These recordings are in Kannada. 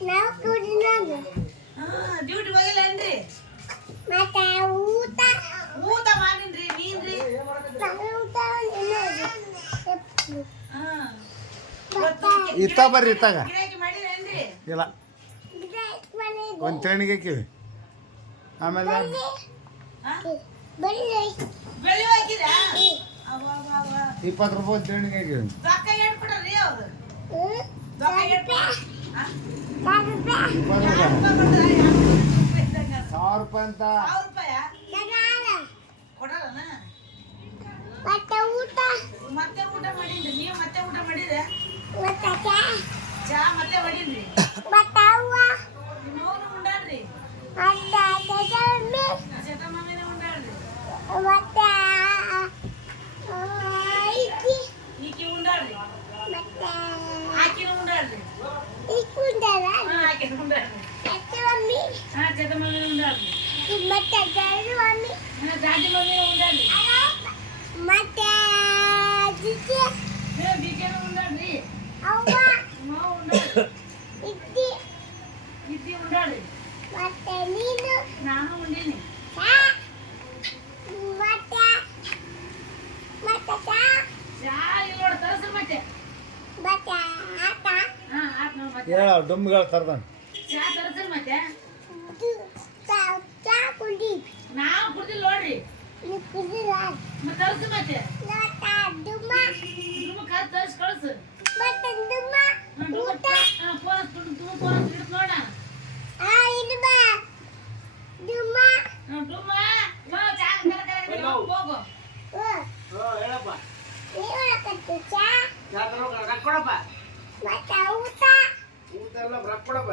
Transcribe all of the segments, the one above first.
ನಾವು ಕುಡಿನೋದು ಹಾ ಡ್ಯೂಟಿ ಹೋಗಿಲ್ಲೇನ್ರಿ ಮತ್ತೆ ಊಟ? ಊಟ ಮಾಡಿನ್ರಿ ನೀನ್ರಿ ಇತ್ತ ಬರ್ರಿ ಇತ್ತಾಗ. ಇಲ್ಲ. ಒಂದು ತೇಣಿಗೆ ಹಾಕಿವಿ. ಆಮೇಲೆ ಇಪ್ಪತ್ತು ರೂಪಾಯಿ ಒಂದು ತೇಣಿಗೆ ಹಾಕಿವಿ. ಸಾವಿರ ರೂಪಾಯಿ ಅಂತ ಕೊಡಲ್ಲನ ಮತ್ತೆ ಊಟ ಮತ್ತೆ ಊಟ ಮಾಡೀನ್ರಿ ನೀವು ಮತ್ತೆ ಊಟ ಮಾಡಿದ್ರೆ ಚಾ ಮತ್ತೆ ಹೊಡೀನ್ರಿ ಮತ್ತೆ ಅವ್ವ ನಿಮ್ಮವ್ರು ಉಂಡಾಡ್ರಿ ಮತ್ತೆ ಚಟರ್ಮಿ ಶತಮಾಮಿನ ಉಂಡಾಡ್ರಿ ಮತ್ತೆ ಇಕ್ಕಿ ಈಕಿ ಉಂಡಾಡ್ರಿ ಮತ್ತೆ ಆಕಿನ ಉಂಡಾಡ್ರಿ ಇಕ್ಕುಂದಲ್ಲ ಹಾ ಆಕಿನ ಉಂಡಾಡ್ರಿ ಚಟರ್ಮಿ ಹಾ ಶತಮಾಮಿನ ಉಂಡಾಡ್ರಿ ಮತ್ತೆ ಚಟರ್ಮಿ ಹಾ ಜಾಜಿ ಮಮ್ಮಿನ ಉಂಡಾಡ್ರಿ ಮತ್ತೆ ಚಿಚ್ಚಿ ಹೇ ಬಿಕೆನ ಉಂಡಾಡ್ರಿ ಅವ್ವ ನಿಮ್ಮವ್ವ ಉಂಡಾಡ್ರಿ ಇಕ್ಕಿ ಇದ್ದಿ ಉಂಡಾಡ್ರಿ ಮತ್ತೆ ನೀನು ನಾನು ಉಂಡೀನಿ ಚಾ ಮತ್ತೆ ಮತ್ತೆ ಚಾ ಚಾ ಇಲ್ಲಿ ನೋಡಿ ತರಿಸ್ರಿ ಮತ್ತೆ ಮತ್ತೆ ಆಟ ಹಾ ಆತ್ ನೋಡಿ ಮತ್ತೆ ಹೇಳ ಡುಮ್ಗಳು ತರ್ದಾನ. ಕುಡಿ ನಾವು ಕುಡ್ದಿಲ್ಲ ನೋಡ್ರಿ. ಮತ್ತೆ ತರಿಸ್ರಿ ಮತ್ತೆ. ಕಾರ್ ತರಿಸಿ ಕಳಿಸು. ಕೊಡಪ್ಪ? ಮತ್ತೆ ಊಟ? ಎಲ್ಲ ಕೊಡಪ್ಪ.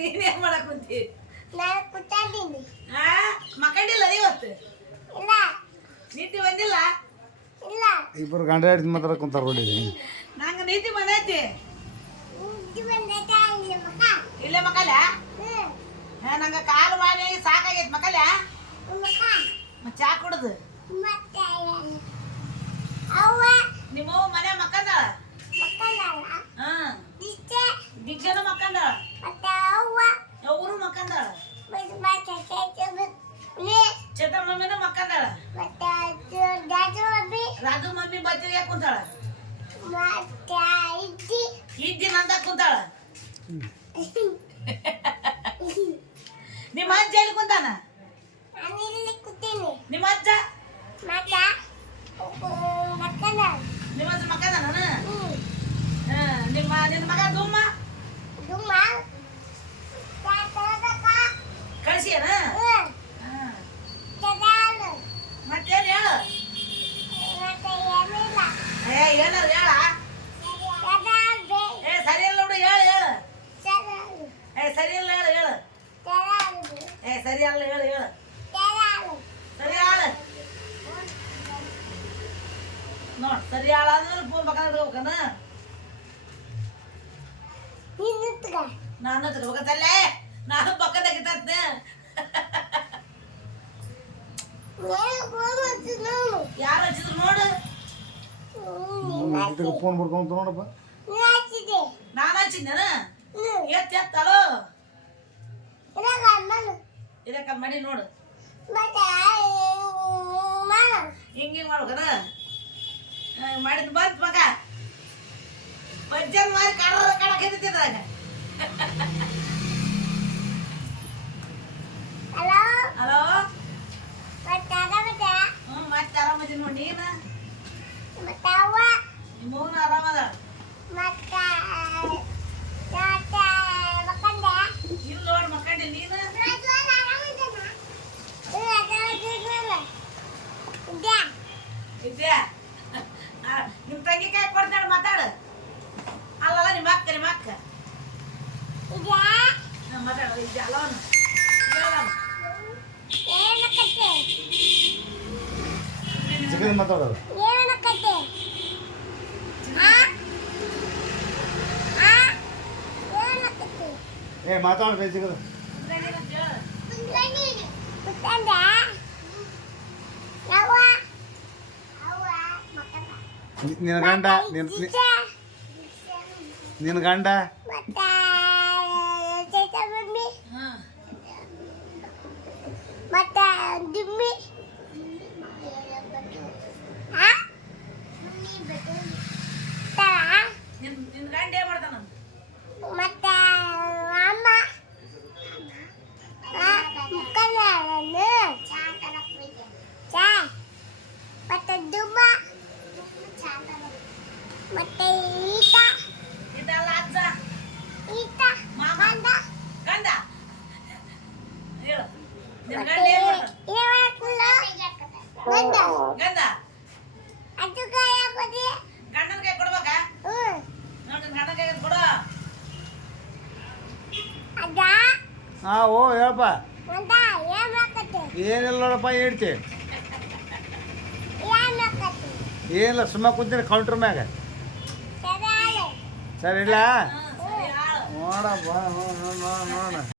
ನೀನೇನ್ ಮಾಡಕ್ ಕುಂತಿ? ನಾನು ಹಾ ಮಕ್ಕಂಡಿಲ್ಲ ಇವತ್ತು? ಇಲ್ಲ. ನೀತಿ ಬಂದಿಲ್ಲ? ಇಲ್ಲ. ಇಬ್ಬರು ಗಂಡ ಹಿಡಿದು ಮಾತ್ರ ಕುಂತಾರ ಹೊಡಿದೀನಿ ನಂಗೆ ನೀತಿ ಬಂದೈತಿ. ಇದು ಬಂದೈತೆ ಇಲ್ಲಿ ಮಕ್ಕ. ಇಲ್ಲೇ ಮಕ್ಕಳ ನಂಗೆ ಕಾಲು ಮಾಡಿ ಸಾಕಾಗೈತೆ ಮಕ್ಕಳ ಚಾ ಕುಡ್ದು? ನಿಮ್ಮ ಮನೆ ಮಕ್ಕಂದಾಳ? ಮಕ್ಕಳಲ್ಲ ಹಾ. ದಿಗ್ಗನ ಮಕ್ಕಂದಾಳ? ನಂದ ಕುಂತಾಳ. ನಿಮ್ಮ ಅಜ್ಜ ಎಲ್ಲಿ ಕುಂತಾನ? ನಾನು ಇಲ್ಲಿ ಕೂತೀನಿ. ನಿಮ್ಮ ಅಜ್ಜ? ನಿಮ್ಮ ಅಜ್ಜ ಮಕ್ಕಂದಾನ ನಿಮ್ಮ ನಿನ್ನ ಮಗ ದುಮ್ಮ ತಾತದಕ ಕಳಿಸಿಯನ ಹ್ಞೂ ತದಾಲು ಮತ್ತೇನು ಹೇಳು ಮತ್ತೆ ಏನಿಲ್ಲ ಏ ಏನಾರ ಹೇಳ ತದಾಲ್ಬೆ ಏ ಸರಿ ಇಲ್ಲ ನೋಡು ಹೇಳು ಹೇಳು ತದಾಲು ಏ ಸರಿ ಇಲ್ಲ ಹೇಳು ಹೇಳು ತದಾಲು ಏ ಸರಿ ಅಲ್ಲ ಹೇಳು ಹೇಳು ತದಾಲು ಸರಿ ಹೇಳು ನೋಡ್ ಸರಿ ಹಾಳಾದ್ಮೇಲೆ ಫೋನ್ ಪಕ್ಕ ನಿನ್ನುತ್ತಗ ನಾನು ತಗೋಬೇಕಲ್ಲೇ ನಾನು ಏನು ಹೋಗುತ್ತೆ ಯಾರು ಹಚ್ಚಿದ್ರು ನೋಡು. ಇದಕ್ಕೆ ಫೋನ್ ಬರ್ಕೊಂತ ನೋಡಪ್ಪ. ನಾನು ಹಚ್ಚಿದ್ದೇನ ಹ್ಞೂ ಎತ್ ಎತ್ತಲೋ ಇದಕ್ಕ ಮಾಡಿ ನೋಡು. ಹಿಂಗ್ ಮಾಡ್ಬೇಕನ? ಮಾಡಿದ್ ಬಂತ್ ಮಗ. ಬಜ್ಜನ್ ಮಾರಿ ಕರ್ರ ಕಡಕಿದ್ದಾಗ ಹಲೋ ಹಲೋ ಮತ್ತೆ ಆರಾಮದ ಹ್ಞೂ ಮತ್ತೆ ಆರಾಮದಿ ನೋಡಿ ನೀನು? ಮತ್ತೆ ಅವ್ವ? ನಿಮ್ಮ ಮಗನ ಆರಾಮದ ಮತ್ತೆ ಇಲ್ಲ ನೋಡಿ ಮಕ್ಕಂಡಿ ನೀನು? ಇದ್ಯಾ? ಇದ್ಯಾ? ನಿಮ್ ತಂಗಿ ಕೈ ಕೊಡ್ತಾಳ ಮಾತಾಡ. ಅಲ್ಲಲ್ಲ ನಿಮ್ಮ ಅಕ್ಕ ನಿಮ್ಮ ಅಕ್ಕ. ಮಾತಾಡ ಅಲ್ಲವನು ಚಿಕ್ಕದ ಮಾತಾಡೋದು. ಏ ಮಾತಾಡ್ಬೇಕು ಚಿಕ್ಕದ ನಿನ್ನ ಗಂಡ ನಿನ್ನ ನಿನ್ನ ಗಂಡ ಮತ್ತೆ ಚೈತ ಮಮ್ಮಿ ಹಾ ಮತ್ತೆ ದಿಮ್ಮಿ ಆ ತರ ನಿನ್ ನಿನ್ ಗಂಡ ಏನ್ ಮಾಡ್ತಾನ ಮತ್ತೆ ಅಮ್ಮ ಮುಖಂಡನು ಚಾ ಮತ್ತೆ ದುಮ್ಮ ಮತ್ತೆ ಈತ. ಇದಲ್ಲ ಅಜ್ಜ. ಈತ. ಗಂಡ. ಹೇಳು. ಗಂಡ ಏನ್ ಮಾಡ್ತಾನ ಏನಾಗ್ತಿಲ್ಲ ಗಂಡ. ಗಂಡ. ಅದು ಕೈ ಹಾಕೋದಿ ಗಂಡನ ಕೈ ಕೊಡ್ಬೇಕಾ? ಹ್ಞೂ. ನೋಡಿ ಗಂಡನ ಕೈ ಕೊಡು. ಅದ? ಹಾಂ ಓ ಹೇಳಪ್ಪ. ಏನ್ ಏನಿಲ್ಲ ನೋಡಪ್ಪ ಹೇಳ್ತಿ. ಏನ್ ಏನಿಲ್ಲ ಸುಮ್ಮ ಕುಂತೀನಿ ಕೌಂಟ್ರ್ ಮ್ಯಾಗ. ಸರಿ ಆಳು